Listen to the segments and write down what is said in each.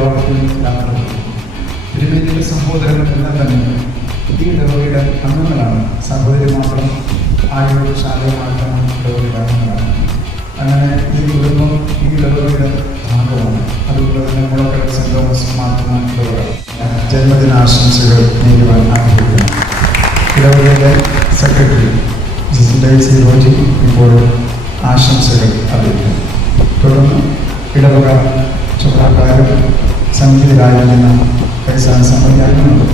യോഗത്തിൽ തിരുമേനിയുടെ സഹോദരങ്ങളെല്ലാം തന്നെ ഈ ഇടവകയുടെ അംഗങ്ങളാണ്. സഹോദരിമാത്രം ആയോട് ശാലയുമായിട്ടുള്ള ഇടവകയുടെ അംഗങ്ങളാണ്. അങ്ങനെ ഈ കുടുംബം ഈ ഇടവകയുടെ ഭാഗമാണ്. അതുകൊണ്ട് തന്നെ മുളക്കൽ സെന്റ് തോമസ് മാർത്തോമാ ഇടവക ജന്മദിനാശംസകൾ നേരുവാൻ ആഗ്രഹിക്കുന്നു. ഇടവകയുടെ സെക്രട്ടറി ജിസി റോജി ഇപ്പോൾ ആശംസകൾ അറിയിക്കും. തുടർന്ന് ഇടവക ചുമതലക്കാരും സമിതിയിലായിരിക്കുന്ന കൈസാൻ സമ്മതിയാകുന്നുണ്ട്.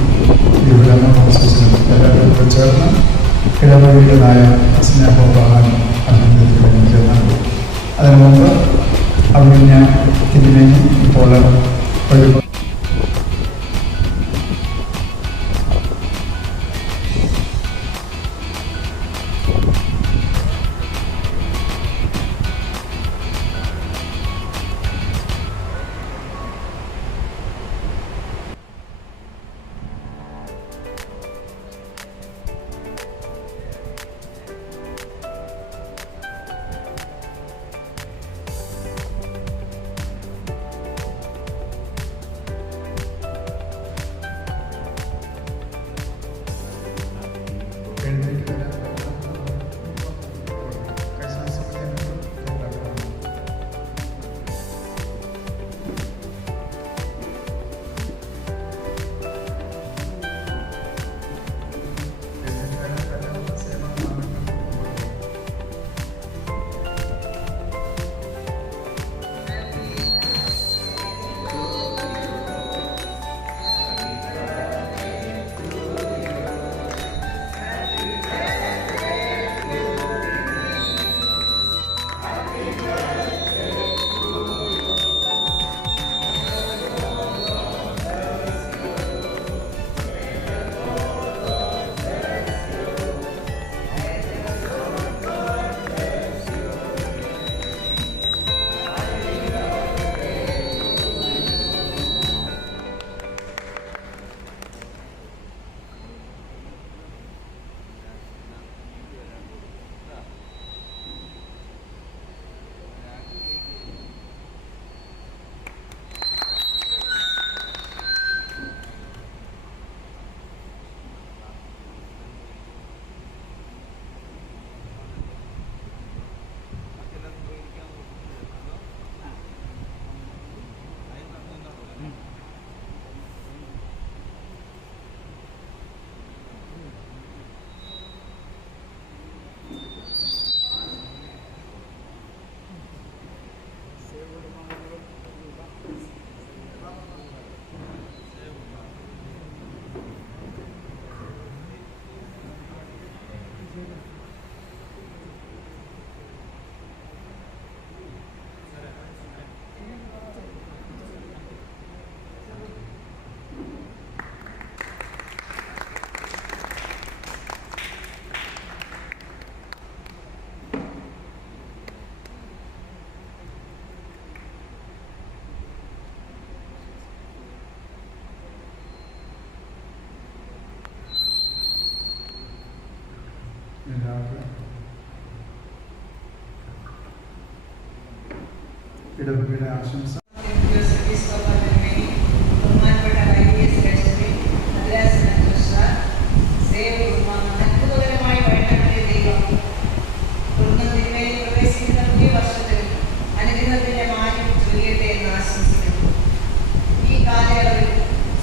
ഇവിടെ ഹോസ്പിറ്റലും എല്ലാവരും ചേർന്ന് ഇടവകയുടേതായ സ്നേഹോപഹാരം അഭിനന്ദിക്കുന്നതിന് അതിനു മുമ്പ് അഭിനയ തിരുമേനി ഇപ്പോൾ ഒരു ഇടവകയുടെ ആശംസ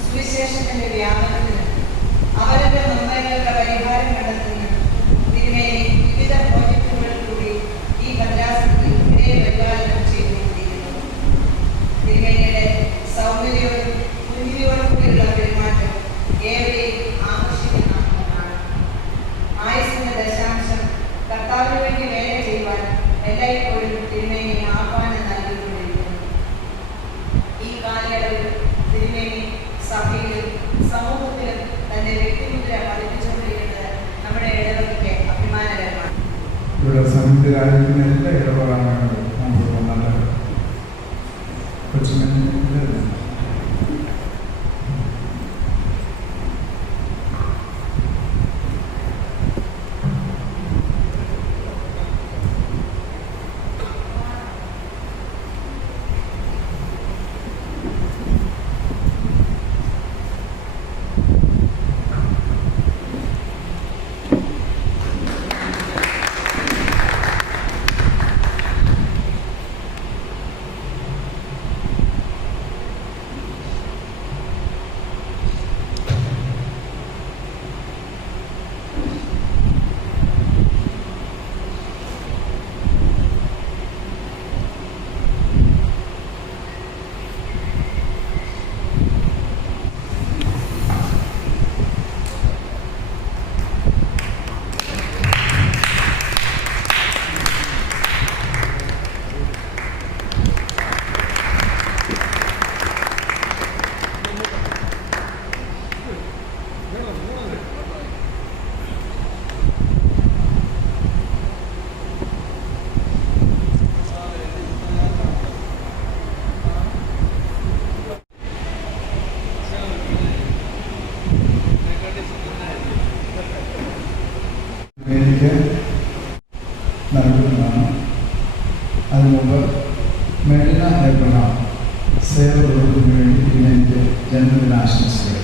സുവിശേഷത്തിന്റെ വ്യാപനത്തിന് അവരുടെ നന്മകളുടെ പരിഹാരം കണ്ടെത്തുന്ന തിരുമേനി വിവിധ പ്രോജക്റ്റുകളിൽ കൂടി ഈ ഭദ്രാസനത്തിൽ ഇതേ പരിപാലനം ചെയ്തുകൊണ്ടിരിക്കുന്നു. തിരുമേനിയുടെ സൗന്ദര്യവും പുഞ്ചിരിയോടും കൂടിയുള്ള പെരുമാറ്റം ഏവരെയും ആകർഷിക്കുന്ന ഒന്നാണ്. ആയുസിന്റെ ദശാംശം കർത്താവിന് വേണ്ടി വേല ചെയ്യുവാൻ എല്ലായ്പ്പോഴും തിരുമേനി ആഹ്വാനം നൽകിക്കൊണ്ടിരിക്കുന്നു. ഈ കാലയളവിൽ തിരുമേനി സഭയിലും സമൂഹത്തിലും തന്റെ വ്യക്തിമുദ്ര പതിപ്പിച്ചുകൊണ്ടിരിക്കുന്നത് നമ്മുടെ ഇടവകയ്ക്ക് അഭിമാനകരമാണ്. ഇവിടെ സമിതിയിലായിരിക്കുന്ന എല്ലാ ഇടവകാംഗങ്ങളും നമുക്ക് നല്ല കൊച്ചുമണി മെൽന എബ്രഹാം സേവ കൊടുക്കുന്നതിന് വേണ്ടി ഇന്ന് എനിക്ക് ജന്മദിനാശംസകൾ.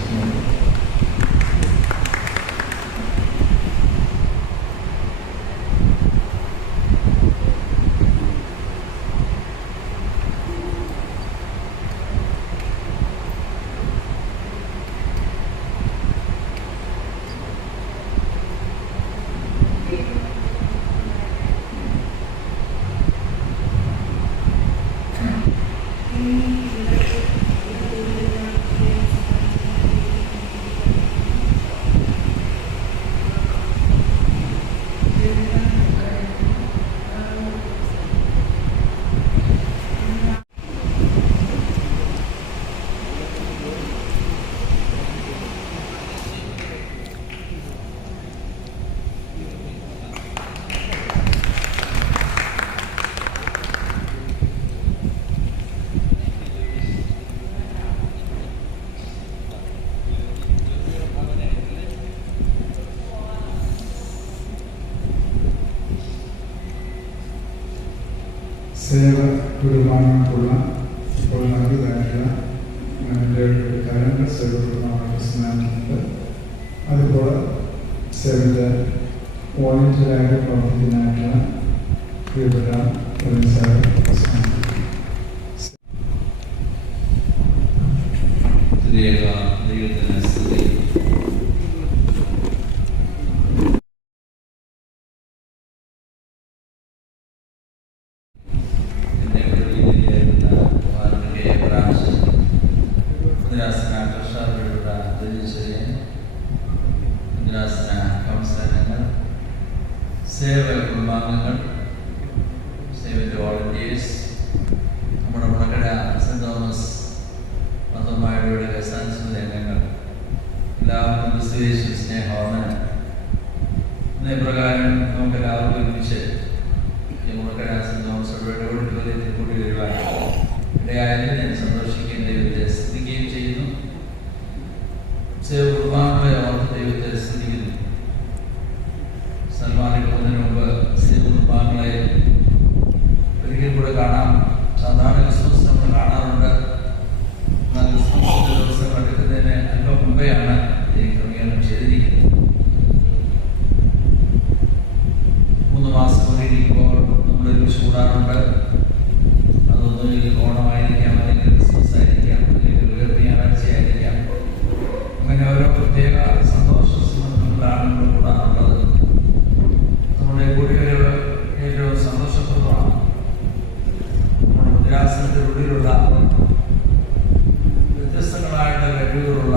സേവ കുടുംബാംഗങ്ങൾക്കുള്ള ഇപ്പോൾ നൽകിയതായിട്ടുള്ള എൻ്റെ കലണ്ടർ സേവ കുടുംബാംഗങ്ങളുണ്ട്. അതുപോലെ സേവൻ്റെ വോളണ്ടിയറായിട്ട് പ്രവർത്തിക്കുന്നതായിട്ടുള്ള പ്രിയപ്പെട്ട ദൈവത്തിന് സ്തുതി. സേവ കുടുംബാംഗങ്ങൾ, സേവൻ്റെ വോളണ്ടിയേഴ്സ്, നമ്മുടെ മുളക്കട സെൻറ് തോമസ് മതമായുടെ സാംസ്കൃതിക അംഗങ്ങൾ, എല്ലാവർക്കും ക്രിസ്തുയേശു സ്നേഹവന്ദനം. ഇന്ന് പ്രകാരം നമുക്ക് എല്ലാവർക്കും ഒരുമിച്ച് ഈ മുളക്കട സെൻറ് തോമസ് ഓഡിറ്റോറിയത്തിൽ കൂടി വരുവാൻ ഇടയായാലും ഞാൻ സന്തോഷിക്കുകയും ദൈവത്തെ സ്തുതിക്കുകയും ചെയ്യുന്നു. സേവ കുടുംബാംഗങ്ങളെ ഓർത്ത് ദൈവത്തെ സ്തുതിക്കുന്നു. സൽമാനിൽ പോകുന്നതിന് മുമ്പ് സേവ കുടുംബാംഗങ്ങളെ ഒരിക്കൽ കൂടെ കാണാം. സാധാരണ ക്രിസ്മസ് നമ്മൾ കാണാറുണ്ട്. എന്നാൽ ക്രിസ്മസിൻ്റെ ദിവസം എടുക്കുന്നതിന് അല്പം മുമ്പെയാണ് ഈ ക്രമീകരണം ചെയ്തിരിക്കുന്നത്. 3 മാസം കൂടിയിരിക്കുമ്പോൾ നമ്മൾ ഒരുമിച്ച് കൂടാറുണ്ട്. അതൊന്നുമില്ലെങ്കിൽ ഓണമായിരിക്കാം, അല്ലെങ്കിൽ ക്രിസ്മസ് ആയിരിക്കാം, അല്ലെങ്കിൽ ഉയർന്ന ഞായറാഴ്ചയായിരിക്കാം. അങ്ങനെ ഓരോ പ്രത്യേക സന്തോഷ സന്ദർഭങ്ങളാണ് നമ്മൾ കൂടാറുള്ളത്. നമ്മുടെ കൂടിയൊരു ഏറ്റവും സന്തോഷപ്രദമാണ്. നമ്മുടെ മുദ്രാസനത്തിനുള്ളിലുള്ള വ്യത്യസ്തങ്ങളായിട്ടുള്ള കഴിവുകളുള്ള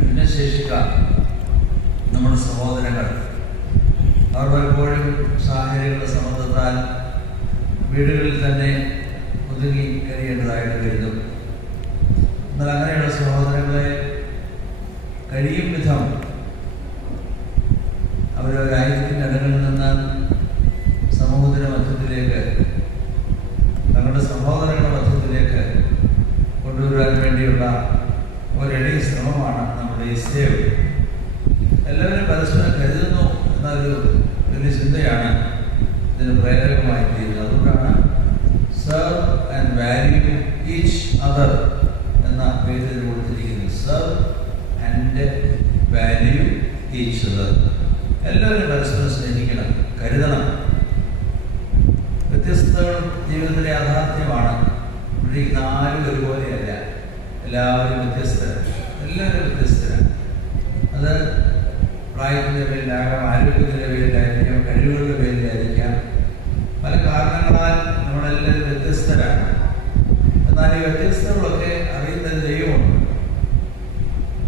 ഭിന്നശേഷിക്കാർ നമ്മുടെ സഹോദരങ്ങൾ, അവർ പലപ്പോഴും സാഹചര്യങ്ങളുടെ സമ്മർദ്ദത്താൽ വീടുകളിൽ തന്നെ ഒതുങ്ങി കഴിയേണ്ടതായിട്ട് കരുതും. എന്നാൽ അങ്ങനെയുള്ള സഹോദരങ്ങളെ കഴിയും വിധം അവരൊരായിരത്തിൻ്റെ ഇടങ്ങളിൽ നിന്ന് സമൂഹത്തിൻ്റെ മധ്യത്തിലേക്ക്, തങ്ങളുടെ സഹോദരങ്ങളുടെ മധ്യത്തിലേക്ക് കൊണ്ടുവരുവാൻ വേണ്ടിയുള്ള ഒരെളിയ ശ്രമമാണ് നമ്മുടെ ഈ സേവ. എല്ലാവരും പരസ്പരം കരുതുന്നു എന്നൊരു വലിയ ചിന്തയാണ് ഇതിന് പ്രേരകമായി തീരുന്നത്. അതുകൊണ്ടാണ് serve and value each other എന്ന പേരിൽ കൊടുത്തിരിക്കുന്നത്. Serve and value each other. എല്ലാവരും പരസ്പരം സ്നേഹിക്കണം, കരുതണം. വ്യത്യസ്തതകൾ ജീവിതത്തിലെ യാഥാർത്ഥ്യമാണ്. ഇവിടെ ആരും ഒരുപോലെയല്ല, എല്ലാവരും വ്യത്യസ്തരാണ്. എല്ലാവരും വ്യത്യസ്തരാണ്. അത് പ്രായത്തിൻ്റെ പേരിലാകാം, ആരോഗ്യത്തിൻ്റെ പേരിലായിരിക്കാം, കഴിവുകളുടെ പേരിലായിരിക്കാം. പല കാരണങ്ങളാൽ നമ്മളെല്ലാവരും വ്യത്യസ്തരാണ്. എന്നാൽ ഈ വ്യത്യസ്തകളൊക്കെ അറിയുന്നൊരു ദൈവമുണ്ട്.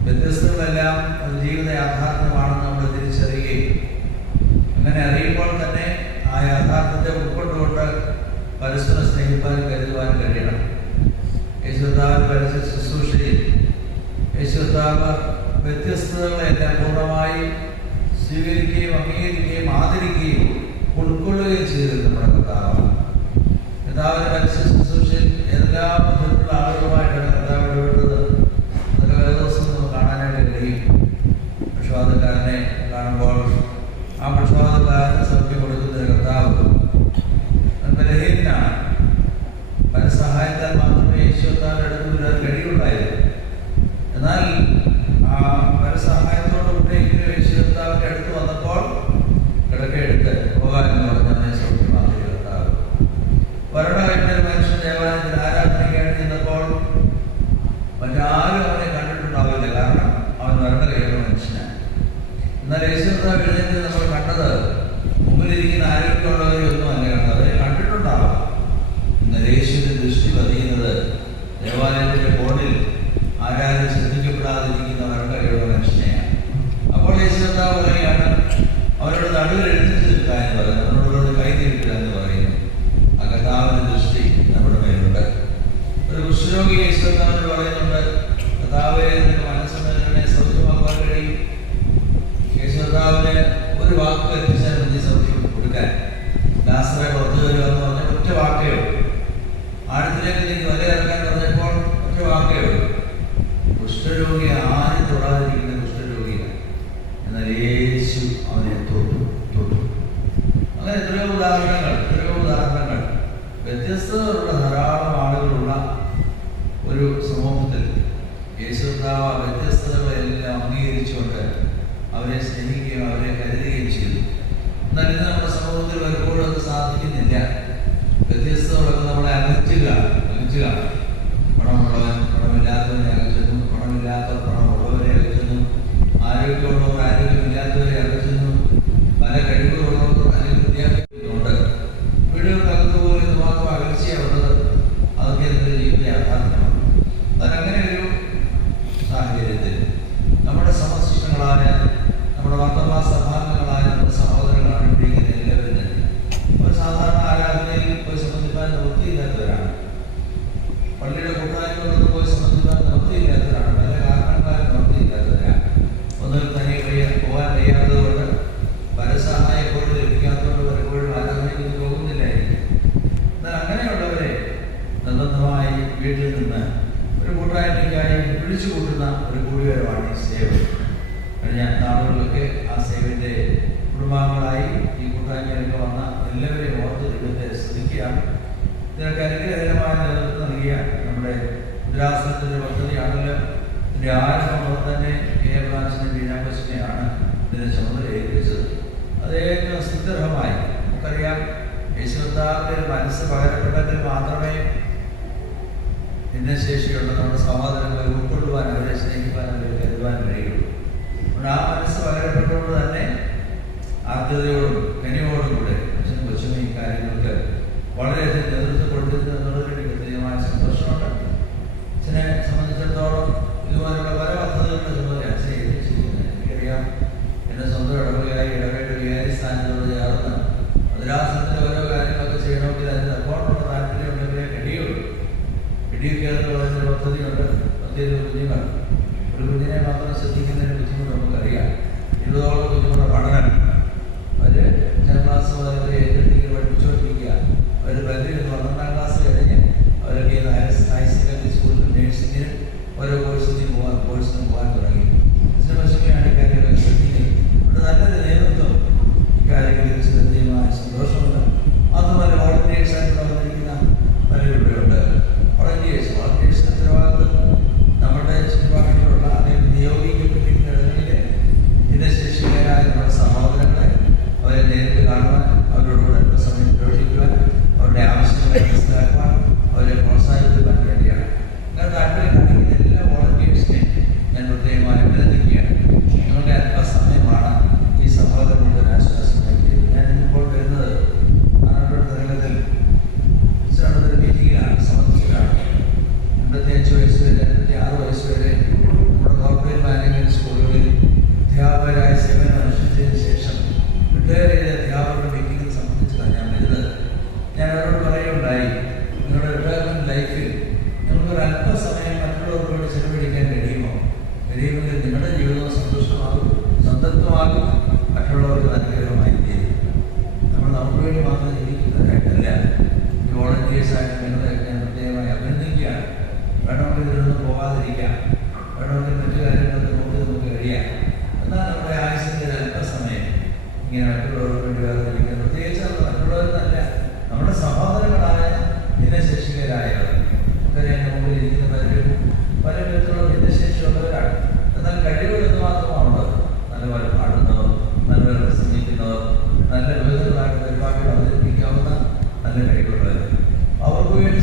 വ്യത്യസ്തങ്ങളെല്ലാം ഒരു ജീവിത യാഥാർത്ഥ്യമാണെന്ന് നമ്മൾ തിരിച്ചറിയുകയും അങ്ങനെ അറിയുമ്പോൾ തന്നെ ആ യാഥാർത്ഥ്യത്തെ ഉൾക്കൊണ്ടുകൊണ്ട് പരസ്പരം സ്നേഹിപ്പാനും കരുതുവാനും കഴിയണം. യേശുദാവ് പരസ്യ ശുശ്രൂഷയിൽ യേശുദാവ് വ്യത്യസ്തതകളെല്ലാം പൂർണ്ണമായി സ്വീകരിക്കുകയും അംഗീകരിക്കുകയും ആദരിക്കുകയും ഉൾക്കൊള്ളുകയും ചെയ്തത് നമ്മുടെ കർത്താവ്. കർത്താവിൻ്റെ പരസ്യ ശുശ്രൂഷയിൽ എല്ലാ വിധത്തിലുള്ള ആളുകളുമായിട്ടാണ് കർത്താവ് ഇടപെട്ടത്. അതൊക്കെ വേദോസം നമുക്ക് കാണാനായിട്ട് കഴിയും. പക്ഷപാതക്കാരനെ കാണുമ്പോൾ ആ പക്ഷപാതക്കാരന് സൗഖ്യം കൊടുക്കുന്ന കർത്താവ് ബലഹീനനാണ്. യേശുത്താൻ അടുത്ത് വരാൻ കഴിയുണ്ടായിരുന്നു. എന്നാൽ പരസഹായത്തോടുകൂടി യേശുത്താവിൻ്റെ അടുത്ത് വന്നപ്പോൾ കിടക്കയെടുത്ത് പോകാമെന്ന് പറഞ്ഞ് സൗഖ്യമാക്കി കർത്താവ്. വരണമായിട്ട് മനുഷ്യൻ ദേവാലയത്തിൽ ആരാധനയ്ക്കായിട്ട് നിന്നപ്പോൾ മറ്റാരും അവനെ കണ്ടിട്ടുണ്ടാവില്ല. കാരണം അവൻ വരണ കഴിയുന്ന മനുഷ്യനാണ്. എന്നാൽ യേശുത്താവ് എഴുന്നേറ്റ് നമ്മൾ കണ്ടത് മുമ്പിലിരിക്കുന്ന ആരോഗ്യമുള്ളവരെയൊന്നും അല്ല കണ്ടത്. അവരെ കണ്ടിട്ടുണ്ടാവാം. എന്നാൽ യേശുവിന്റെ ദൃഷ്ടി പതിയുന്നത് ദേവാലയത്തിന്റെ ബോർഡിൽ ആരാധന ശ്രദ്ധിക്കപ്പെടാതിരിക്കുന്ന വരണ കഴിയുന്ന മനുഷ്യനെയാണ്. അപ്പോൾ യേശുത്താവ് പറയുകയാണ്, അവരോട് നടുവിൽ എഴുന്നേറ്റ് നിൽക്കുക എന്ന് പറയുന്നു, അവരോട് കൈ നീട്ടുക എന്ന് പറയുന്നു. ആ കർത്താവിന്റെ ദൃഷ്ടി നമ്മുടെ മേലുണ്ട്. ഒരു കുഷ്ഠരോഗി യേശുത്താവിനോട് പറയുന്നുണ്ട്, കർത്താവേ നിന്റെ മനസ്സുള്ളവനെ സൗഖ്യമാക്കാൻ കഴിയും. യേശുത്താവിന് ഒരു വാക്ക് കൽപ്പിച്ചാൽ മതി സൗഖ്യം കൊടുക്കാൻ. ലാസറെ പുറത്തു വരുമെന്ന് പറഞ്ഞ ഒറ്റ വാക്കേ ഉള്ളൂ. ആഴത്തിലേക്ക് നീ വലയിറക്കാൻ പറഞ്ഞപ്പോൾ ഒറ്റ വാക്കേ ഉള്ളൂ. കുഷ്ഠരോഗി ആരും തൊടാതിരിക്കുന്ന കുഷ്ഠരോഗിയാണ്. എന്നാൽ യേശു അവനെ തൊട്ടു. അങ്ങനെ എത്രയോ ഉദാഹരണങ്ങൾ വ്യത്യസ്തതയുള്ള ധാരാളം ആളുകളുള്ള ഒരു സമൂഹത്തിൽ യേശുത്താവ് വ്യത്യസ്തതകളെല്ലാം അംഗീകരിച്ചുകൊണ്ട് അവരെ സ്നേഹിക്കുകയും അവരെ കരുതുകയും ചെയ്തു. എന്നാൽ ഇന്ന് നമ്മുടെ സമൂഹത്തിൽ വരുമ്പോൾ അത് സാധിക്കുന്നില്ല. വ്യത്യസ്തതകളൊക്കെ നമ്മളെ അകറ്റുക. പണമുള്ളവൻ പണമില്ലാത്തവനെ അകറ്റുന്നു, പണമില്ലാത്തവർ പണമുള്ളവരെ അകറ്റുന്നു, ആരോഗ്യമുള്ളവർ ആരോഗ്യമില്ലാത്തവരെ അകറ്റുന്നു, പല കഴിവുകളുള്ളവർ അല്ലെങ്കിൽ വിദ്യാഭ്യാസമുണ്ട്. വീടുകൾക്കകത്ത് പോലും മാത്രം അകൽച്ചയുള്ളത് അതൊക്കെ എന്ത് ജീവിത യാഥാർത്ഥ്യമാണ്. അതങ്ങനെ ഒരു സാഹചര്യത്തിൽ നമ്മുടെ സമശിഷ്ടങ്ങളായ നമ്മുടെ വർത്തമാന സഭാംഗങ്ങളായ നമ്മുടെ സഹോദരങ്ങളാണ് ഇരിക്കുന്ന എല്ലാവരും തന്നെ ഒരു സാധാരണ ആരാധനയിൽ പോയി സംബന്ധിക്കാൻ നിവൃത്തിയില്ലാത്തവരാണ്. പള്ളിയുടെ കൂട്ടായ്മകളൊന്നും പോയി സംബന്ധിക്കാൻ നിവൃത്തിയില്ലാത്തവരാണ്. പല കാരണങ്ങളാൽ നിവൃത്തിയില്ലാത്തവരാണ്. ഒന്നിൽ തന്നെ പോകാൻ കഴിയാത്തത് കൊണ്ട് പരസഹായം എപ്പോഴും ലഭിക്കാത്തതുകൊണ്ട് പലപ്പോഴും ആരാധനയ്ക്ക് പോകുന്നില്ലായിരിക്കും. എന്നാൽ അങ്ങനെയുള്ളവരെ നിർബന്ധമായി വീട്ടിൽ നിന്ന് ഒരു കൂട്ടായ്മയ്ക്കായി വിളിച്ചു കൂട്ടുന്ന ഒരു കൂടിവരവാണ് ഈ സേവ. കഴിഞ്ഞ നാളുകളിലൊക്കെ ആ സേവന്റെ കുടുംബാംഗങ്ങളായി ഈ കൂട്ടായ്മയിലൊക്കെ വന്ന എല്ലാവരെയും ഓർത്ത് ദൈവത്തെ സ്തുതിക്കുകയാണ്. ഇതിനൊക്കെ അനുഗ്രഹകരമായ നേതൃത്വം നൽകിയ നമ്മുടെ ഉദ്രാസനത്തിന്റെ പദ്ധതിയാണല്ലോ. ഇതിന്റെ ആരംഭം മുതൽ തന്നെ കേരളാസിനെ ബീനാബസിനെയാണ് ഇതിനെ ചുമതല ഏൽപ്പിച്ചത്. അത് ഏറ്റവും സുദൃഢമായി നമുക്കറിയാം. യേശുത്താവിന്റെ മനസ്സ് പകരപ്പെട്ടെങ്കിൽ മാത്രമേ ഭിന്നശേഷിയുള്ള നമ്മുടെ സഹോദരങ്ങളെ ഉൾക്കൊള്ളുവാൻ, അവരെ സ്നേഹിക്കാൻ, അവരെ കരുതുവാൻ കഴിയുള്ളൂ. അതുകൊണ്ട് ആ മനസ്സ് പകരപ്പെട്ടതുകൊണ്ട് തന്നെ ആർദ്രതയോടും കനിയോടും കൂടെ അച്ഛനും കൊച്ചും ഈ കാര്യങ്ങൾക്ക് വളരെയധികം നേതൃത്വം കൊടുത്തിരുന്നു എന്നുള്ളതിൽ എനിക്ക് പ്രത്യേകമായ സന്തോഷമുണ്ട്. അച്ഛനെ സംബന്ധിച്ചിടത്തോളം ഇതുപോലുള്ള പല പദ്ധതികളുടെ ചുമതല അച്ഛനെ ഏൽപ്പിച്ചിരിക്കുന്നത് എനിക്കറിയാം. എൻ്റെ സ്വന്തം ഇടവകയായി ഇടവേണ്ട വികാരി സ്ഥാനത്തോട് ചേർന്ന് മദ്രാസനത്തിലെ ഓരോ കാര്യങ്ങളൊക്കെ ചെയ്യണമെങ്കിൽ അതിന് അക്കൗണ്ടുള്ള താല്പര്യമുണ്ടെങ്കിലേ കഴിയുള്ളൂ. ഇടിയൊക്കെ പറയുന്ന പദ്ധതിയുണ്ട്. 10 കുഞ്ഞുങ്ങൾ, ഒരു കുഞ്ഞിനെ മാത്രം ശ്രദ്ധിക്കുന്നതിന് ബുദ്ധിമുട്ട് നമുക്കറിയാം. 20ഓളം കുഞ്ഞുങ്ങളുടെ പഠനം അവർ 10ാം ക്ലാസ് മുതൽ അവർ ഏറ്റെടുത്ത് പഠിപ്പിച്ചുകൊണ്ടിരിക്കുക. അവർ ബന്ധുവിൽ 12ാം ക്ലാസ് കഴിഞ്ഞ് അവരൊക്കെ ഹയർ സെക്കൻഡറി സ്കൂളിലും നേഴ്സിങ്ങിനും ഓരോ കോഴ്സിനും പോകാൻ തുടങ്ങി. അച്ഛനമ്മയാണ് ഇക്കാര്യങ്ങളൊക്കെ ശ്രദ്ധിക്കുന്നത്. അവിടെ നല്ലൊരു നേതൃത്വം ഇക്കാര്യങ്ങളിൽ ശ്രദ്ധേയമായ സന്തോഷമുണ്ട്. മാത്രമല്ല വോളണ്ടിയേഴ്സായിട്ട് വന്നിരിക്കുന്ന പലരുടെയുണ്ട്. വോളണ്ടിയേഴ്സിന്റെ ഉത്തരവാദിത്വം നമ്മുടെ ചുറ്റുപാടിലുള്ള അല്ലെങ്കിൽ നിയോഗിക്കപ്പെട്ടിരിക്കുന്ന ഇടങ്ങളിൽ ഭിന്നശേഷിക്കാരായ നമ്മുടെ സഹോദരങ്ങളെ അവരെ നേരിട്ട് കാണുവാൻ, അവരോടുകൂടെ സമയം പ്രവർത്തിക്കുവാൻ, അവരുടെ ആവശ്യങ്ങളെ മനസ്സിലാക്കുവാൻ, അവരെ പ്രോത്സാഹിപ്പിക്കാൻ വേണ്ടിയാണ്. അങ്ങനെ താല്പര്യം കാണിക്കുന്ന എല്ലാ വോളണ്ടിയേഴ്സിനെയും ഞാൻ പ്രത്യേകമായി അഭിനന്ദിക്കുകയാണ്. നിങ്ങളുടെ അല്പസമയമാണ് ഈ സഹോദരങ്ങളുടെ ആശ്വാസം നൽകിയത്. ഞാൻ ഇപ്പോൾ വരുന്നത് തരംഗത്തിൽ ഒരു മീറ്റിങ്ങിലാണ്, സമർപ്പിച്ചിട്ടാണ്. 85 വയസ്സ് വരെ 86 വയസ്സ് വരെ നമ്മുടെ കോർപ്പറേറ്റ് മാനേജ്മെന്റ് സ്കൂളുകളിൽ അധ്യാപകരായ സേവനം അനുഷ്ഠിച്ചതിന് ശേഷം റിട്ടയർ ചെയ്ത അധ്യാപകരുടെ മീറ്റിങ്ങിൽ സംബന്ധിച്ചതാണ് ഞാൻ വരുന്നത്. ഞാൻ അവരോട് പറയുകയുണ്ടായി, നിങ്ങളുടെ റിട്ടയർമെന്റ് ലൈഫിൽ നിങ്ങൾക്കൊരു അല്പസമയം മറ്റുള്ളവർക്ക് വേണ്ടി ചെലവഴിക്കാൻ കഴിയുമെങ്കിൽ നിങ്ങളുടെ ജീവിതവും സന്തോഷമാകും, സംതൃപ്തമാകും, മറ്റുള്ളവർക്ക് അനുഗ്രഹമായി തീരും. നമ്മൾ നമുക്ക് വേണ്ടി മാത്രം ജീവിക്കുന്നവരായിട്ടല്ല. ഈ വോളണ്ടിയേഴ്സായിട്ട് നിങ്ങളെയൊക്കെ ഞാൻ പ്രത്യേകമായി അഭിനന്ദിക്കുകയാണ്. വേണമെങ്കിൽ ഇതിലൊന്നും പോകാതിരിക്കാം, വേണമെങ്കിൽ മറ്റു കാര്യങ്ങളൊക്കെ നോക്കി നമുക്ക് കഴിയാം. എന്നാൽ നമ്മുടെ ആയുസിൻ്റെ അല്പസമയം ഇങ്ങനെ മറ്റുള്ളവർക്ക് വേണ്ടി വേർതിരിക്കുക, പ്രത്യേകിച്ച് മറ്റുള്ളവർ നല്ല നമ്മുടെ സഹോദരങ്ങളായ ഭിന്നശേഷിക്കാരായവർ. നമുക്കറിയാം, നമുക്ക്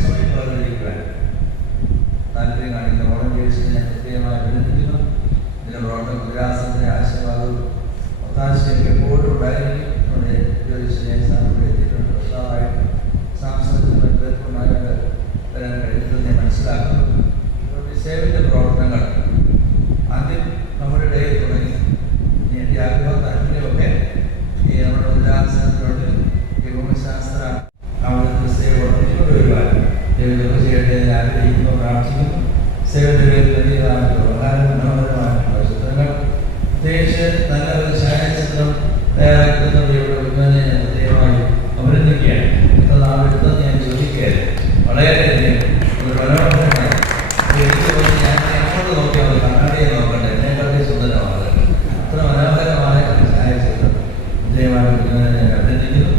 സമയം വേർതിരിക്കുവാൻ താല്പര്യം കാണിക്കുന്ന വോളണ്ടിയേഴ്സിനെ ഞാൻ പ്രത്യേകമായി അഭിനന്ദിക്കുന്നു. ഇതിൻ്റെ പ്രവർത്തന ഗുജറാസത്തിൻ്റെ ആശീർവാദവും ഒത്താശയൊക്കെ എപ്പോഴും ഉണ്ടായിരിക്കും. നമ്മുടെ ജോലിസിനെ എത്തിയിട്ടുണ്ട്. വർഷമായിട്ട് സാംസ്കാരിക മറ്റേർക്കുമായി വരാൻ കഴിയുന്നത് ഞാൻ മനസ്സിലാക്കുന്നു. സേവൻ്റെ പ്രവർത്തനങ്ങൾ ആദ്യം നമ്മുടെ ഇടയിൽ തുടങ്ങി. എൻ്റെ ആഗ്രഹം താല്പര്യമൊക്കെ ഈ നമ്മുടെ ഗുജറാസനത്തിലോട്ട് ഈ ഭൂമിശാസ്ത്ര അവിടുത്തെ സേവനം വരുവാൻ ദൈവം ചെയ്യട്ടെ എന്ന് ആഗ്രഹിക്കുന്നു, പ്രാർത്ഥിക്കുന്നു. സേവനത്തിൽ വലിയതായിട്ടുള്ള വളരെ മനോഹരമായിട്ടുള്ള ചിത്രങ്ങൾ, പ്രത്യേകിച്ച് നല്ല ഒരു ഛായാചിത്രം തയ്യാറാക്കുന്നത് ഇവിടെ വരുന്നതിനെ ഞാൻ പ്രത്യേകമായി അഭിനന്ദിക്കുകയാണ്. എത്ര നാളെടുത്തെന്ന് ഞാൻ ചോദിക്കുകയായിരുന്നു. വളരെയധികം ഒരു മനോഹരമായി എനിക്ക് തോന്നി ഞാൻ എങ്ങോട്ട് നോക്കിയാൽ മതി, കണ്ണാടിയെ നോക്കട്ടെ, എന്നെക്കാട്ടി സുന്ദരമാണ്. അത്ര മനോഹരമായ ഛായാചിത്രം പ്രത്യേകമായി വരുന്നതിനെ ഞാൻ അഭിനന്ദിക്കുന്നു.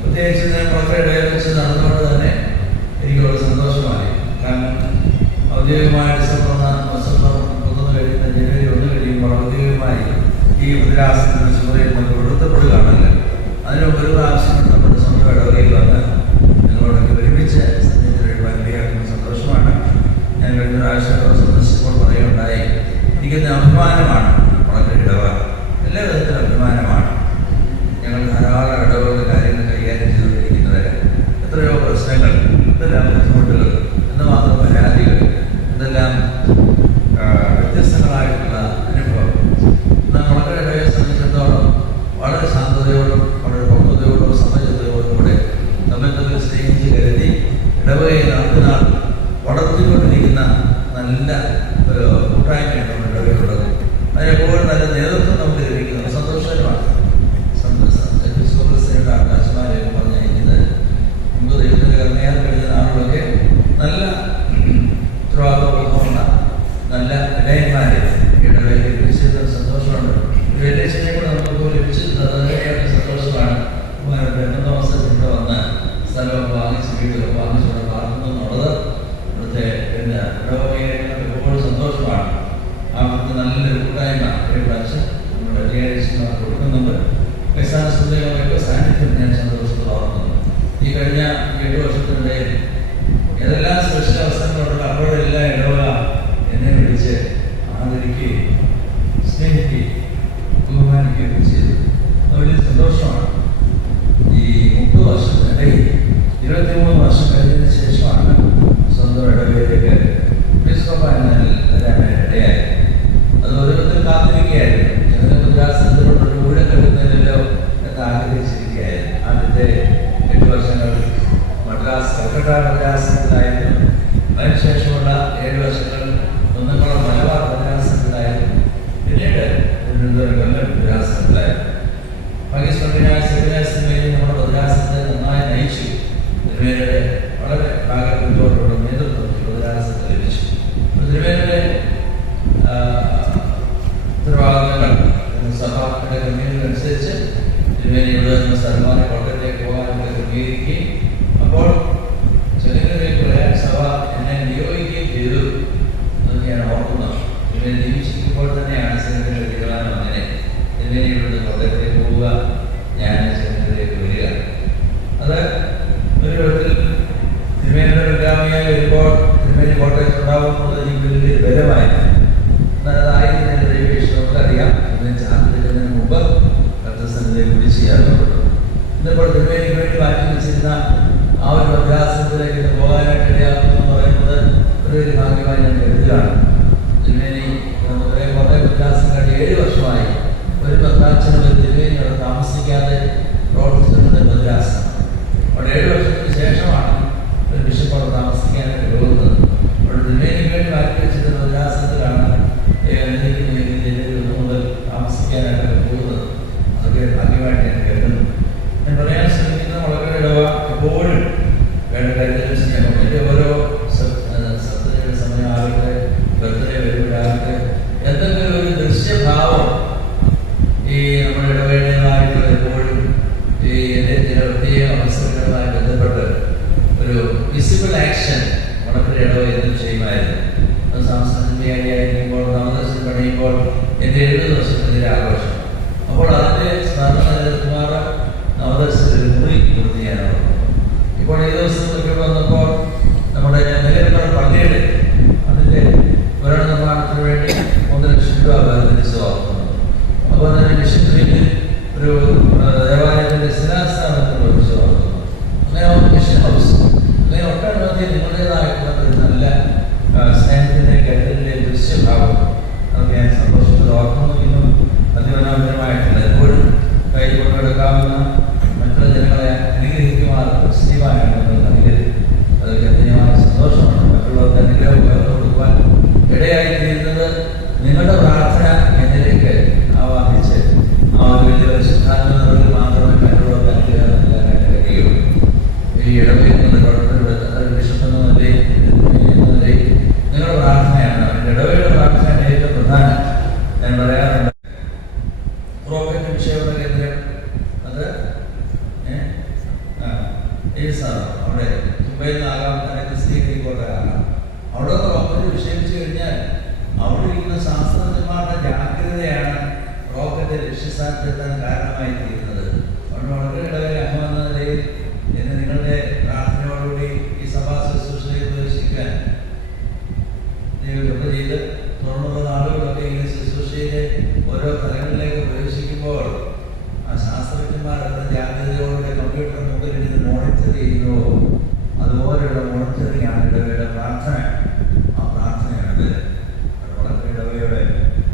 പ്രത്യേകിച്ച് ഞാൻ മക്കളുടെ വെച്ച് നടന്നുകൊണ്ട് തന്നെ എനിക്ക് വളരെ സന്തോഷമായി. കാരണം ഔദ്യോഗികമായ ഡിസംബർ 31 കഴിയുന്ന ജനുവരി 1 കഴിയുമ്പോൾ ഔദ്യോഗികമായി ഈ ഉദരാസനത്തിന് ചുമതലയിൽ നമുക്ക് ഉയർത്തപ്പെടുകയാണല്ലോ. അതിന് ഒരു പ്രാവശ്യം നമ്മുടെ സ്വന്തം ഇടവകയിൽ വന്ന് നിങ്ങളോടൊക്കെ ഒരുമിച്ച് സന്ധ്യത്തിലേക്ക് വലിയ സന്തോഷമാണ്. ഞാൻ കഴിഞ്ഞ പ്രാവശ്യം സന്ദർശിച്ചപ്പോൾ പറയുകയുണ്ടായി, എനിക്കൊന്ന് അഭിമാനമാണ് വളരെ ഇടവ, എല്ലാ വിധത്തിലും അഭിമാനമാണ്. ഞങ്ങൾ ധാരാളം ഇടവകളുടെ കാര്യങ്ങൾ കൈകാര്യം ചെയ്തുകൊണ്ടിരിക്കുന്നവരെ എത്രയോ പ്രശ്നങ്ങൾ, എന്തെല്ലാം ബുദ്ധിമുട്ടുകൾ, എന്തുമാത്രം പരാതികൾ, എന്തെല്ലാം വ്യത്യസ്തങ്ങളായിട്ടുള്ള അനുഭവം. എന്നാൽ വളരെ ഇടവയെ സംബന്ധിച്ചിടത്തോളം വളരെ ശാന്തതയോടും വളരെ പക്വതയോടും സമചിത്തയോടും കൂടെ തമ്മിൽ തമ്മിൽ സ്നേഹിച്ച് കരുതി ഇടവകയെ നാൾക്കുനാൾ വളർത്തിക്കൊണ്ടിരിക്കുന്ന നല്ല ഒരു കൂട്ടായ്മയാണ് നമ്മുടെ ഇടവകയിലുള്ളത്. അതിനെപ്പോഴും നല്ല നേതൃത്വം നമുക്ക് ലഭിക്കുന്നത് സന്തോഷകരമാണ്. ആകാശമാരെയൊക്കെ പറഞ്ഞിരിക്കുന്നത് മുമ്പ് ദൈവത്തിൻ്റെ കർമ്മയാൽ കഴിഞ്ഞ നാളുകളൊക്കെ നല്ല ഉത്തരവാദിത്വമുള്ള നല്ല ഇടയന്മാരെ ഇടവകയിൽ ലഭിച്ചത് സന്തോഷമുണ്ട്. വെല്ലേശനെ കൂടെ നമുക്ക് ലഭിച്ചിരുന്നത് അതിനേറെ സന്തോഷമാണ്. ബന്ധവസ്ഥ ഇവിടെ വന്ന് സ്ഥലമൊക്കെ വാങ്ങിച്ച് വീടുകളൊക്കെ വാങ്ങിച്ചുകൊണ്ട് പാർക്കുന്നു എന്നുള്ളത് ഇവിടുത്തെ ഇടവകയെ എപ്പോഴും സന്തോഷമാണ്. അവർക്ക് നല്ലൊരു കൂട്ടായ്മ പ്രാവശ്യം നമ്മുടെ വിദ്യാഭ്യാസം കൊടുക്കുന്നുണ്ട്. വൈസാനസ്തുതികളുടെ സാന്നിധ്യം ഞാൻ സന്തോഷത്തിൽ ഓർക്കുന്നു. ഈ കഴിഞ്ഞ 8 വർഷത്തിനിടയിൽ ഏതെല്ലാം സ്പെഷ്യൽ അവസരങ്ങളുണ്ട് അപ്പോഴെല്ലാം ഇടവക എന്നെ വിളിച്ച് ആദരിക്കുകയും സ്നേഹിക്കുകയും ബഹുമാനിക്കുകയും ചെയ്തു. വലിയ സന്തോഷമാണ്. ഈ 30 വർഷത്തിനിടയിൽ 23 വർഷം കഴിഞ്ഞതിന് ശേഷമാണ് സ്വന്തം ഇടവകയിലേക്ക് ബിസ്കോപ്പായി വരാനായിട്ടിടയായി. അത് ഒരു വിധത്തിൽ കാത്തിരിക്കുകയായിരുന്നു. ഞങ്ങളുടെ ഗുജറാസനത്തിലോട്ടൊരു ഊഴം കിട്ടുന്നതിലല്ലോ എന്ന് ആഗ്രഹിച്ചിരിക്കുകയായിരുന്നു. ആദ്യത്തെ 8 വർഷങ്ങൾ മദ്രാസ് കൽക്കട്ട മദ്രാസനത്തിലായിരുന്നു. അതിനുശേഷമുള്ള 7 വർഷങ്ങൾ കുന്നംകുളം മലബാർ മദ്രാസനത്തിലായിരുന്നു. പിന്നീട് തിരുവനന്തപുരം കൊല്ലം മദ്രാസനത്തിലായിരുന്നു. പാകിസ്ഥാൻ നമ്മുടെ മദ്രാസനത്തെ നന്നായി നയിച്ചു. തിരുവേനയുടെ വളരെ ഭാഗത്തോടുള്ള നേതൃത്വം മദ്രാസനത്തിൽ ലഭിച്ചു. തിരുവേനയുടെ ഉത്തരവാദിത്തങ്ങൾ സഭയുടെ ക്രമീകരണമനുസരിച്ച് തിരുവേനി ഇവിടെ നിന്ന് സ്ഥലമാറി കോട്ടയത്തേക്ക് പോകാനൊക്കെ ക്രമീകരിക്കുകയും അപ്പോൾ ചെലവിലേക്ക് സഭ എന്നെ നിയോഗിക്കുകയും ചെയ്തു എന്ന് ഞാൻ ഓർക്കുന്നത്. തിരുവേനി ജീവിച്ചിരിക്കുമ്പോൾ തന്നെയാണ് ചെലവിൻ്റെ തീരുമാനം. അങ്ങനെ തിരുവേനി ഇവിടെ കോട്ടയത്തേക്ക് പോവുക, ഞാൻ ചെലവിലേക്ക് വരിക. അത് ഒരു വിധത്തിൽ തിരുവേനിയുടെ പിൻഗാമിയായി വരുമ്പോൾ തിരുവേനി കോട്ടയത്ത് ഉണ്ടാകുന്നത് എനിക്ക് വലിയ ബലമായിരുന്നു. എന്നാൽ അതായിരുന്നു എൻ്റെ ദൈവീക്ഷ നമുക്കറിയാം. ഇതിനെ ചാർജ് മുമ്പ് കർത്തസനത്തിലേക്ക് കൂടി ചേർന്നപ്പെട്ടു. ഇന്നിപ്പോൾ തിരുവേനിക്ക് വേണ്ടി മാറ്റി വെച്ചിരുന്ന ആ ഒരു അഭ്യാസത്തിലേക്ക് പോകാനായിട്ട് ഇടയാക്കുന്നു പറയുന്നത് ഒരു വലിയ ഭാഗ്യമായി ഞാൻ കരുതുകയാണ്. തിരുവേനി നമുക്ക് കോട്ടയം അഭ്യാസം കഴിഞ്ഞ് 7 വർഷമായി ഒരു ഭദ്രാക്ഷരം തിരുവേനി അവിടെ താമസിക്കാതെ പ്രവർത്തിച്ചിട്ടുണ്ട് ഭദ്രാസനം. അവിടെ 7 വർഷത്തിന് ശേഷമാണ് ഒരു ബിഷപ്പ് അവിടെ താമസിക്കാനായിട്ട് പോകുന്നത്. അവിടെ തിരുവേനിക്ക് വേണ്ടി മാറ്റി വെച്ചിരുന്ന ഭദ്രാസനത്തിലാണ് മുതൽ താമസിക്കാനായിട്ട് പോകുന്നത്. അതൊക്കെ ഭാഗ്യമായിട്ട് ഞാൻ കരുതുന്നു. ഞാൻ പറയാൻ ശ്രമിക്കുന്ന വളരെ ഇടവ എപ്പോഴും വേണ്ട കരുതൽ ചെയ്യാൻ എൻ്റെ ഓരോ സത്യയുടെ സമയമാകട്ടെ, ബർത്ത്ഡേ വരുമ്പോഴാകട്ടെ എന്തെങ്കിലും ഒരു ദൃശ്യഭാവം ഈ നമ്മുടെ ഇടവേളയുമായിട്ട് എപ്പോഴും ഈ എൻ്റെ ചില പ്രത്യേക അവസരങ്ങളുമായി ബന്ധപ്പെട്ട് ഒരു വിസിബിൾ ആക്ഷൻ വളരെ ഇടവ എന്നും ചെയ്യുമായിരുന്നു. അത് സാംസ്കാരികമായിരിക്കുമ്പോൾ നവദർശനം പണിയുമ്പോൾ എൻ്റെ 70 വർഷത്തിൻ്റെ ആഘോഷം. അപ്പോൾ അതിൻ്റെ സ്മരണ നിലനിർത്തുമാറ് നവദർശനത്തിൽ മുറി പൂർത്തിയാനാണ്. ഇപ്പോൾ ഈ ദിവസങ്ങളൊക്കെ വന്നപ്പോൾ അവരുടേതായിട്ടുള്ള ഒരു നല്ല സ്നേഹത്തിൻ്റെ കരുതലിൻ്റെ ദൃശ്യഭാവം അതൊക്കെ ഞാൻ സന്തോഷത്തോടെ ഓർക്കുന്നു. ഇന്നും അതിമനോഹരമായിട്ടുള്ള എപ്പോഴും കയ്യിൽ കൊണ്ടെടുക്കാവുന്ന മറ്റുള്ള ജനങ്ങളെ അനുഗ്രഹിക്കുമാർ ക്രിസ്തീവായാണ് അതൊക്കെ അത്യമായ സന്തോഷമാണ്. മറ്റുള്ളവർക്ക് അനുഗ്രഹം ഉയർന്നു കൊടുക്കുവാൻ ഇടയായിത്തീരുന്നത് നിങ്ങളുടെ പ്രാർത്ഥന എന്നിലേക്ക് ആവാഹിച്ച് ആ ഒരു വലിയ പരിശുദ്ധാത്മനിറവിൽ മാത്രമേ മറ്റുള്ളവർക്ക് അനുഗ്രഹം നൽകാനായിട്ട് കഴിയുള്ളൂ. ഈ ഇടവകയുടെ പ്രവർത്തനത്തിൽ വിശുദ്ധ നിലയിൽ നിങ്ങളുടെ പ്രാർത്ഥനയാണ്. ഇടവകയുടെ പ്രാർത്ഥനയാണ് ഏറ്റവും പ്രധാനം. ഞാൻ പറയാറുണ്ട്, റോക്കറ്റ് വിക്ഷേപണ കേന്ദ്രം അത് അവിടെ മുംബൈയിൽ നിന്നാകാം, തന്നെ ക്രിസ്തീകരിക്കോട്ടെ ആകാം. അവിടെ റോക്കറ്റ് വിക്ഷേപിച്ചു കഴിഞ്ഞാൽ അവിടെ ഇരിക്കുന്ന ശാസ്ത്രജ്ഞന്മാരുടെ ജാഗ്രതയാണ് റോക്കറ്റ് ലക്ഷ്യസ്ഥാനത്തെത്താൻ കാരണമായി തീരുന്നത്. അതുകൊണ്ട് വളരെ ഇടവക അംഗം എന്ന നിലയിൽ ഇന്ന് നിങ്ങളുടെ പ്രാർത്ഥനയോടുകൂടി ഈ സഭാ ശുശ്രൂഷയിൽ പ്രവേശിക്കാൻ ദൈവം ചെയ്ത് തുടർന്നുള്ള നാളുകളൊക്കെ ഈ ശുശ്രൂഷയിലെ ഓരോ തലങ്ങളിലേക്ക് പ്രവേശിക്കുമ്പോൾ ആ ശാസ്ത്രജ്ഞന്മാരുടെ ജാഗ്രതയോടെ കമ്പ്യൂട്ടർ മുമ്പിൽ ഇരുന്ന് മോണിറ്റർ ചെയ്യുന്നു. അതുപോലെയുള്ള മോണിറ്ററിംഗ് ആണ് ഇടവയുടെ പ്രാർത്ഥന. ആ പ്രാർത്ഥനയാണത്. വളരെ ഇടവയുടെ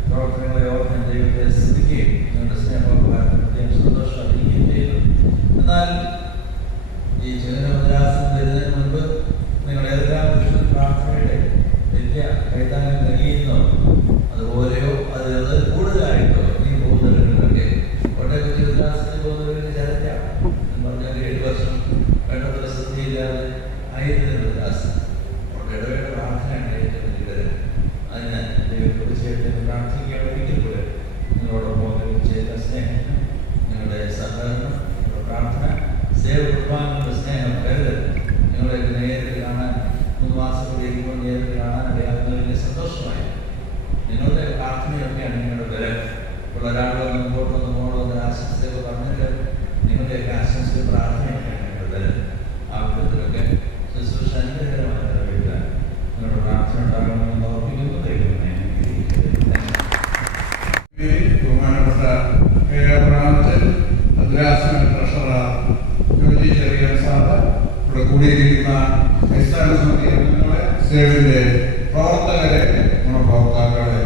പ്രവർത്തനങ്ങളെ ഓർക്കാൻ ദൈവത്തെ സ്തുതിക്കുകയും നിങ്ങളുടെ സ്നേഹം സന്തോഷം അറിയിക്കുകയും ചെയ്തു. എന്നാൽ ഈ ജനമദ്രാസം വരുന്നതിന് മുൻപ് നിങ്ങളുടെ ഏതെല്ലാം പ്രാർത്ഥനയുടെ വലിയ കൈത്താങ്ങൽ നൽകിയിരുന്നോ അതുപോലെയോ അത് കൂടുതലായിട്ടോ നീ പോകുന്നവരൊക്കെ വളരെ കൊച്ചു വിദ്യാസത്തിന് പോകുന്നവർക്ക് ചരിത്രം പറഞ്ഞാൽ 7 വർഷം വേണ്ടത്ര ശ്രദ്ധയില്ലാതെ ആയിരുന്ന വിദ്യാസം അവരുടെ ഇടവേണ്ട പ്രാർത്ഥനയാണ് ഏറ്റവും വലിയത്. അതിന് ദൈവം തീർച്ചയായിട്ടും പ്രാർത്ഥിക്കാൻ ഒരിക്കൽ കൂടെ നിങ്ങളോടൊപ്പം ചെയ്ത സ്നേഹം, നിങ്ങളുടെ സഹകരണം, നിങ്ങളുടെ പ്രാർത്ഥന, സേവ കുർബാനയുടെ സ്നേഹം, കരുതൽ നിങ്ങളെയൊക്കെ നേരിട്ട് കാണാൻ 3 മാസം കൂടി ഇരിക്കുമ്പോൾ നേരിട്ട് കാണാൻ അറിയാവുന്നതിൽ സന്തോഷമായി. നിങ്ങളുടെ പ്രാർത്ഥനയൊക്കെയാണ് നിങ്ങളുടെ ബലം. ഇപ്പോൾ ഒരാളോ മുമ്പോട്ടോ പോകണോ എന്ന് ആശംസയൊക്കെ പറഞ്ഞിട്ട് നിങ്ങളുടെയൊക്കെ ആശംസയും പ്രാർത്ഥനയൊക്കെയാണ് നിങ്ങളുടെ ബലം. ആ വിധത്തിലൊക്കെ ശുശ്രൂഷ അനുഗ്രഹമായി നിറവേറ്റാൻ നിങ്ങളുടെ പ്രാർത്ഥന ഉണ്ടാകണമെന്ന് ഓർമ്മിക്കുന്നു. ദൈവമേ ബഹുമാനപ്പെട്ട കേരളത്തിൽ മദ്രാസിന് ട്രഷറർ ജ്യോതി ചെറിയ സാറ്, ഇവിടെ കൂടിയിരിക്കുന്ന ക്രൈസ്തവ സമിതി അംഗങ്ങളെ, സേവന്റെ പ്രവർത്തകരെ, ഗുണഭോക്താക്കളെ,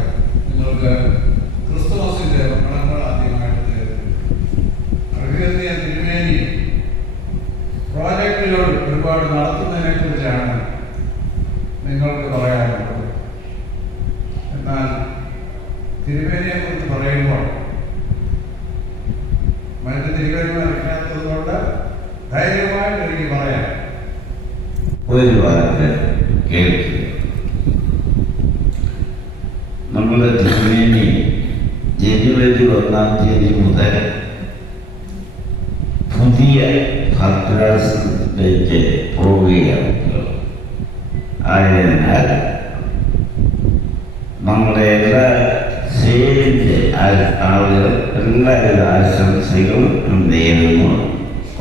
നിങ്ങൾക്ക് ക്രിസ്തുമസിന്റെ മംഗളങ്ങൾ ആദ്യമായിട്ട് തരുന്നു. അഭിവൃദ്ധി തിരുമേനി പ്രോജക്റ്റുകൾ ഒരുപാട് നടത്തുന്നതിനെ കുറിച്ചാണ് നിങ്ങൾക്ക് പറയാനുള്ളത്. എന്നാൽ തിരുമേനിയെ കുറിച്ച് പറയുമ്പോൾ മറ്റ് തിരുമേനിമാരില്ലാത്തത് കൊണ്ട് ധൈര്യമായിട്ട് എനിക്ക് പറയാം. ഒരു വാക്ക് കേൾക്കുക. നമ്മുടെ തിരുമേനി ജനുവരി 1-ാം തീയതി മുതൽ പുതിയ ഭദ്രാസനത്തിലേക്ക് പോവുകയാണ്. ആയതിനാൽ നമ്മളെ എല്ലാ സേവിൻ്റെ ആളുകൾ എല്ലാവിധ ആശംസകളും നേരുന്നു.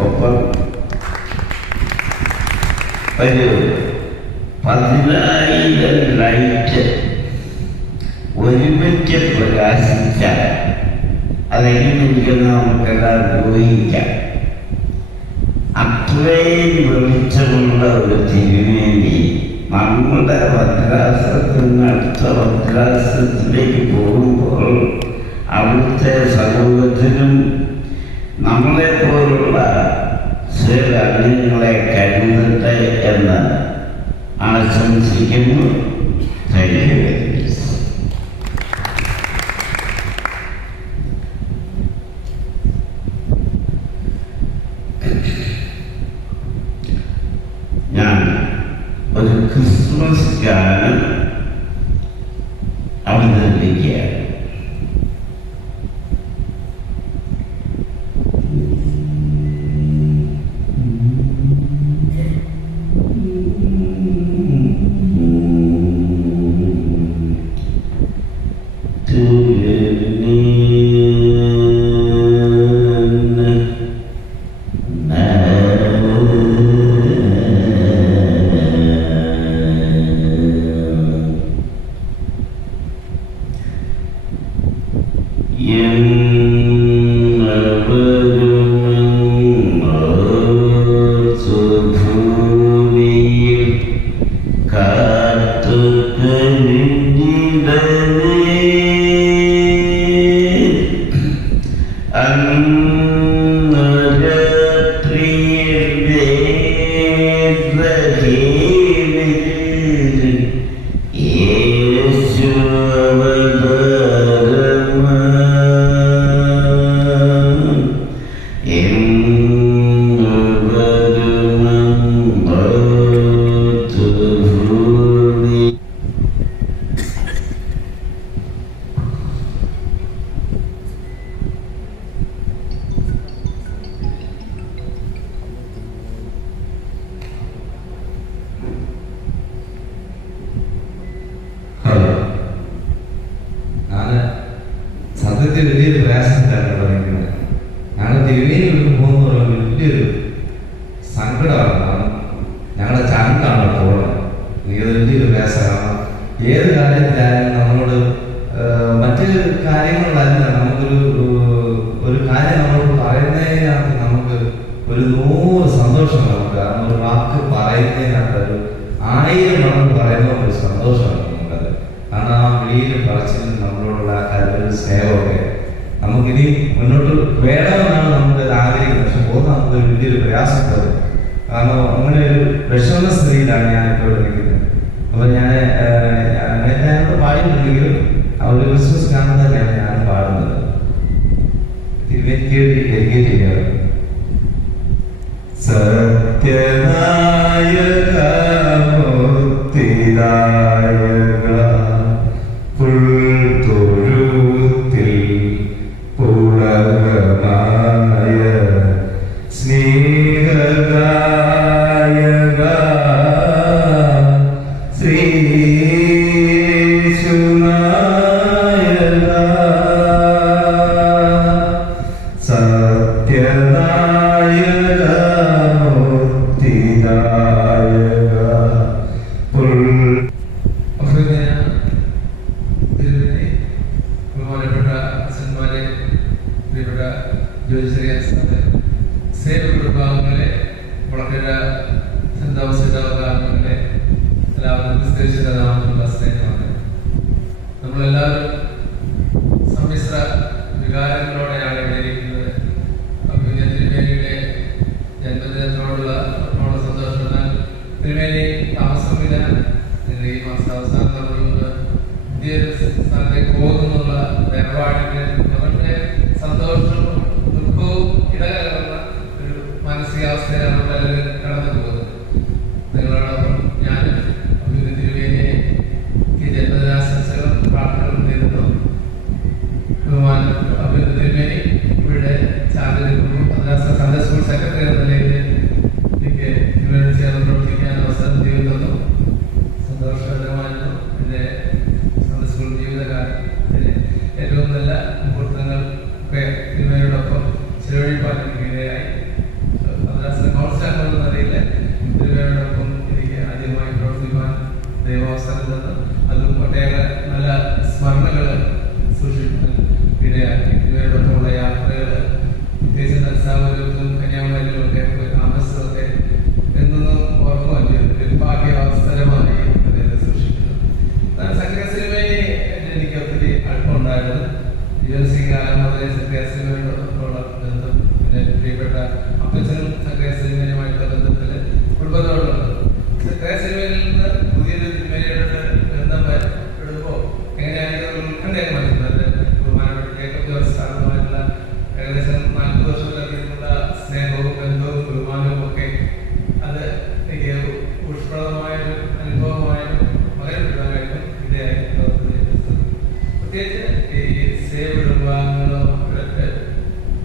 ഒപ്പം ഒരു 10,000 ലൈറ്റ് ഒരുമിച്ച് പ്രകാശിച്ചാൽ അതെങ്ങനെ ഇരിക്കുന്ന നമുക്കെല്ലാം ഊഹിക്കാം. അത്രയും വെളിച്ചമുള്ള ഒരു തിരുമേനി നമ്മുടെ ഭദ്രാസനത്തിൽ നിന്ന് അടുത്ത ഭദ്രാസനത്തിലേക്ക് പോകുമ്പോൾ അവിടുത്തെ സമൂഹത്തിനും നമ്മളെപ്പോലുള്ള ചില അംഗങ്ങളെ കരുതട്ടെ എന്ന് ആശംസിക്കുന്നു. ഞാൻ ഒരു ക്രിസ്മസ് ഗാനം അവതരിപ്പിക്കുകയാണ്. കാത്തു കഴിഞ്ഞിടനേ അന്നരാത്രിയുടെ സത്യത്തിൽ വലിയൊരു പ്രയാസത്തിലാണ് പറയുന്നത്. ഞങ്ങൾ തിരുവേലി പോകുന്ന വലിയൊരു സങ്കടമാണ്. ഞങ്ങളുടെ ചാനലാണ് പോകുന്നത്. എനിക്കത് വലിയൊരു പ്രയാസമാണ്. ഏത് കാര്യത്തിലായാലും നമ്മളോട് മറ്റ് കാര്യങ്ങളിലല്ല, ഒരു കാര്യം നമ്മളോട് പറയുന്നതിനകത്ത് നമുക്ക് ഒരു 100 സന്തോഷം നമുക്ക്. കാരണം ഒരു വാക്ക് പറയുന്നതിനകത്ത് ഒരു 1000 മടങ്ങ് പറയുന്ന ഒരു സന്തോഷമാണ് നമുക്കത്. കാരണം ആ വിളിയിലും പറച്ചിലും നമ്മളോടുള്ള ആ കാര്യത്തിൽ സ്നേഹമൊക്കെ നമുക്കിനി മുന്നോട്ട് വേണമെന്നാണ് നമുക്ക് ആഗ്രഹിക്കുന്നത്. പക്ഷെ പോകുന്ന നമുക്ക് വലിയൊരു പ്രയാസമുള്ളത്. കാരണം അങ്ങനെ ഒരു വിഷമ സ്ഥിതിയിലാണ് ഞാനിപ്പോൾ ഇവിടെ നിൽക്കുന്നത്. അപ്പോൾ ഞാനിവിടെ പാടിയിട്ടുണ്ടെങ്കിലും ആ ഒരു ക്രിസ്മസ് ഗാനം തന്നെയാണ് ഞാൻ പാടുന്നത്. തിരുവനന്തപുരത്ത് ഡെഡിക്കേറ്റ് ചെയ്യുക. സത്യനായക മുക്തിദായക പുൽത്തൊഴുത്തിൽ പുളകമായ സ്നേഹഗായക ശ്രീയേശുനായക സത്യനായക മുക്തിദായക പുൽ ബഹുമാനപ്പെട്ട അച്ഛന്മാരെ, പ്രിയപ്പെട്ട ജ്യോതിഷറിയ സേവ കുടുംബാംഗങ്ങളെ, വളർക്കര സന്താമസിതാവകാംഗങ്ങളെ, എല്ലാവരും ക്രിസ്തുവിന്റെ നാമത്തിലുള്ള സ്നേഹമാണ്. നമ്മളെല്ലാവരും സമ്മിശ്ര വികാരങ്ങളോടെയാണ് ഇവിടെ ഇരിക്കുന്നത്. അഭിനയ തിരുമേനിയുടെ ജന്മദിനത്തോടുള്ള സന്തോഷം. തിരുമേനി താമസമില്ല. ഈ മാസം അവസാനം നമ്മൾ പുതിയ സ്ഥലത്തേക്ക് പോകുന്നുള്ള വേർപാടിന് അവരുടെ സന്തോഷവും ദുഃഖവും ഇടകലർന്ന ഒരു മാനസികാവസ്ഥയാണ് നമ്മളെല്ലാവരും കടന്നു പോകുന്നത്. നിങ്ങളോടൊപ്പം ഞാനും അഭിനയ തിരുമേനിയെ ജന്മദിനാശംസകളും പ്രാർത്ഥനകളും നേരുന്നു. ബഹുമാനം അഭിനയ തിരുമേനി ഇവിടെ ചാർജെടുക്കുന്നു. സൺഡേ സ്കൂൾ സെക്രട്ടറി എന്ന നിലയിൽ എനിക്ക് ഇവരോട് ചേർന്ന് പ്രവർത്തിക്കാൻ അവസരം ദൈവം തന്നു. സന്തോഷകരമായിരുന്നു. എൻ്റെ സൺഡേ സ്കൂൾ ജീവിതകാലത്തിന് ഏറ്റവും നല്ല മുഹൂർത്തങ്ങൾ ഒക്കെ തിരുമേനിയോടൊപ്പം ചെലവഴിപ്പാൻ എനിക്ക് ഇടയായി. കൗൺസിലർ എന്ന നിലയിൽ തിരുമേനിയോടൊപ്പം എനിക്ക് ആദ്യമായി പ്രവർത്തിക്കാൻ ദൈവാവസരം തന്നു. അതും ഒട്ടേറെ നല്ല സ്മരണകൾ സൂക്ഷിക്കാൻ ഇടയാക്കി. തിരുമേനിയോടൊപ്പമുള്ള യാത്രകൾ, പ്രത്യേകിച്ച് നൽസാവൂരിലും കന്യാകുമാരിയിലും ഒക്കെ താമസമൊക്കെ എന്നും ഓർമ്മ ഒരു ഭാഗ്യാവസരമായി സൂക്ഷിക്കുന്നു. സക്രിയ സിനിമയെ എനിക്ക് ഒത്തിരി അടുപ്പമുണ്ടായിരുന്നു. യുവൻസിംഗ് കാലം മുതലേ സക്രിയ സിനിമയോടൊപ്പമുള്ള ബന്ധം, പിന്നെ പ്രിയപ്പെട്ട അപ്പച്ചനും സക്രിയ സിനിമയുമായിട്ടുള്ള ബന്ധത്തിൽ കുടുംബത്തോടുണ്ട്. സക്രിയ സിനിമയിൽ നിന്ന് പുതിയൊരു സിനിമയോട് ബന്ധം എടുക്കുമ്പോൾ എങ്ങനെയാണെന്ന് ഉൾക്കൊണ്ടേക്ക് മനസ്സിലാക്കുന്നത്. ബഹുമാനപ്പെട്ട ജേക്കബ് ജോർജ് സാറുമായിട്ടുള്ള ഏകദേശം 40 വർഷത്തിലധികമുള്ള സ്നേഹവും ബന്ധവും ബഹുമാനവും ഒക്കെ അത് എനിക്ക് പുഷ്പളമായൊരു അനുഭവമായും മകരപ്പെടാനായിട്ടും ഇടയായി. പ്രത്യേകിച്ച് ഈ സേവ കുടുംബാംഗങ്ങളോ ഇവിടുത്തെ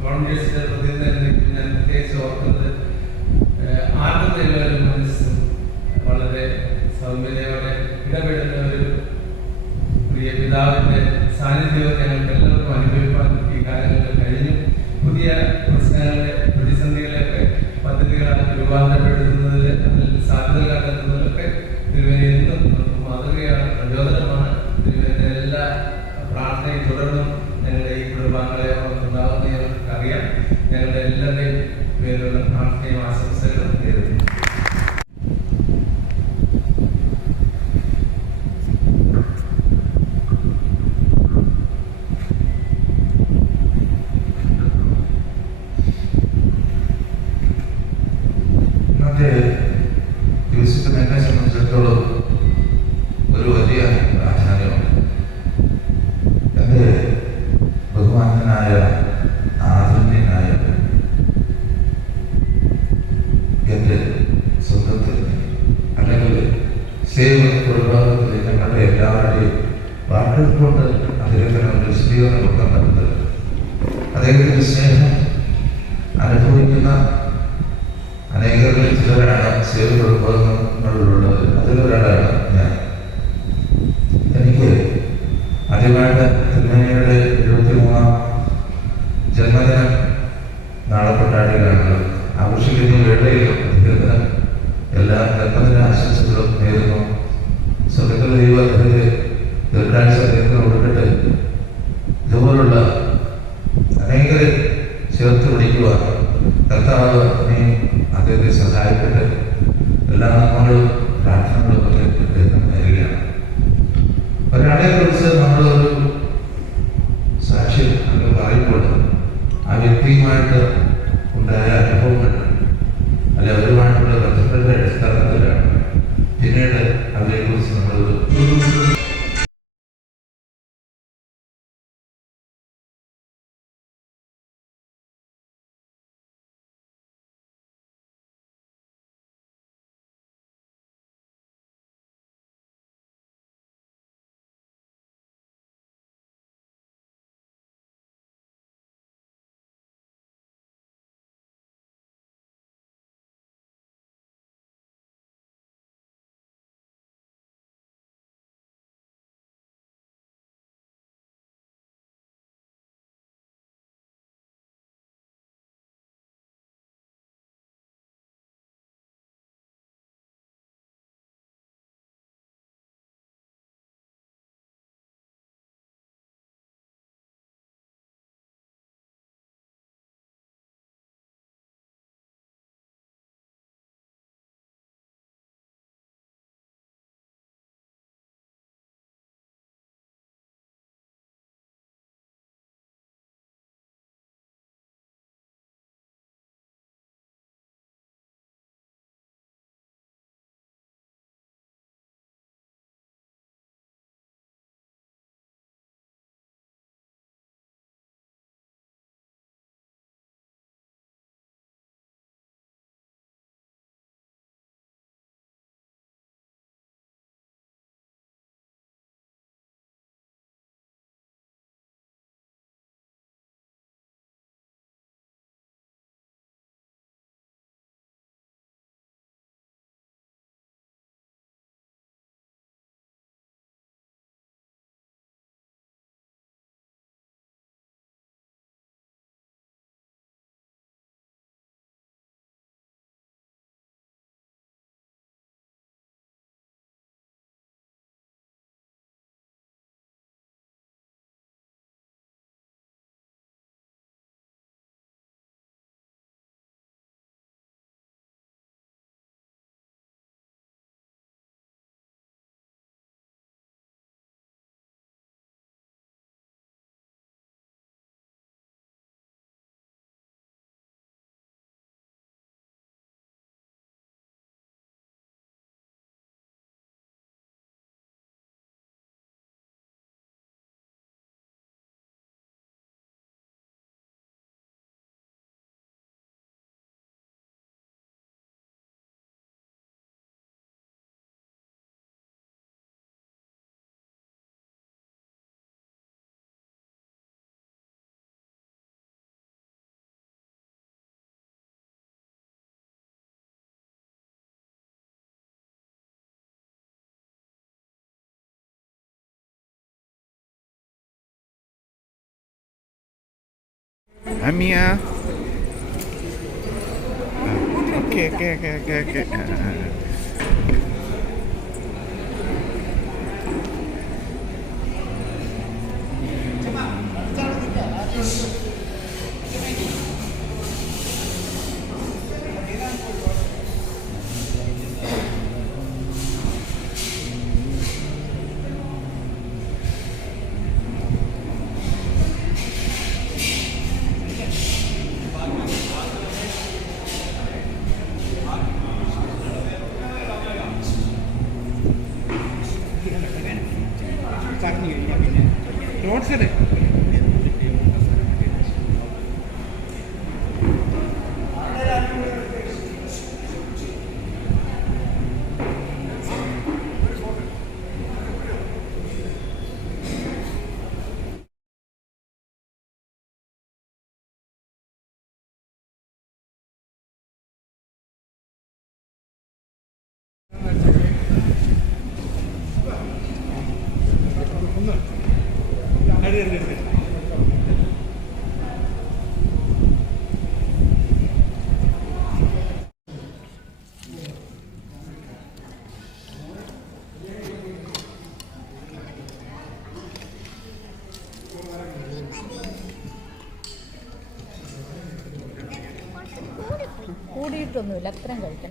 വോളണ്ടിയേഴ്സിന്റെ പ്രതിനിധി ഞാൻ പ്രത്യേകിച്ച് ഓർക്കുന്നത് ആർക്കും ഒരു മനസ്സും വളരെ സൗമ്യതയോടെ ഇടപെടുന്ന ഒരു പ്രിയ പിതാവിന്റെ സാന്നിധ്യവും ഞങ്ങൾക്ക് എല്ലാവർക്കും അനുഭവിക്കാൻ ഈ കാലങ്ങളിൽ കഴിഞ്ഞു. പുതിയ പ്രശ്നങ്ങളെ, പ്രതിസന്ധികളെയൊക്കെ പദ്ധതികളാക്കി രൂപാന്തരപ്പെടുത്തുന്നതിൽ, അതിൽ സാധ്യതകൾ കണ്ടെത്തുന്നതിലൊക്കെ തിരുവേനി എന്നും മാതൃകയാണ്, പ്രചോദനമാണ്. തിരുവേനിയുടെ എല്ലാ പ്രാർത്ഥനയും തുടർന്നും ഞങ്ങളുടെ ഈ കുടുംബാംഗങ്ങളെ ഉണ്ടാകുന്ന ഞങ്ങൾക്ക് അറിയാം. ഞങ്ങളുടെ എല്ലാവരുടെയും പേരിലുള്ള പ്രാർത്ഥനയും ആശംസകളും നേരുന്നു. സേവ് കുടുംബത്തിൽ ഞങ്ങളുടെ എല്ലാവരുടെയും വാക്കുകൾ കൊണ്ട് അദ്ദേഹത്തിന് ഒരു വിശദീകരണം കൊടുക്കാൻ പറ്റുന്നത്. അദ്ദേഹത്തിൻ്റെ സ്നേഹം അനുഭവിക്കുന്ന അനേകരിൽ ചിലരാണ് സേവ് കുടുംബങ്ങളിലുള്ളത്. അതിലൊരാളാണ് ഞാൻ. എനിക്ക് ആദ്യമായിട്ട് തിരുമേനിയുടെ 73-ാം ജന്മദിനം നാളെ കൊണ്ടാടുകയാണല്ലോ. ആഘോഷിക്കുന്ന വേളയിൽ അദ്ദേഹത്തിന് എല്ലാ ജന്മദിന ആശംസകളും നേരുന്നു. സ്വർഗത്തിലെ ദൈവം അദ്ദേഹത്തെ ദീർഘായുസ്സ് അദ്ദേഹത്തിന് കൊടുക്കട്ടെ. ഇതുപോലുള്ള അനേകരെ ചേർത്ത് പിടിക്കുവാൻ കർത്താവ് നീ അദ്ദേഹത്തെ സഹായിക്കട്ടെ. എല്ലാ നമ്മളും പ്രാർത്ഥനകളും അദ്ദേഹത്തിന് നേരുകയാണ്. ഒരാളെ കുറിച്ച് നമ്മളൊരു സാക്ഷ്യം നമ്മൾ പറയുമ്പോൾ ആ വ്യക്തിയുമായിട്ട് ഉണ്ടായ അനുഭവങ്ങൾ അല്ലെ അവരുമായിട്ടുള്ള ബന്ധങ്ങളുടെ അടിസ്ഥാനത്തിലാണ് പിന്നീട് അവരെക്കുറിച്ച് നമ്മളൊരു Amia. Okay. What's it? കഴിച്ചിട്ടൊന്നുമില്ല, അത്രയും കഴിക്കണം.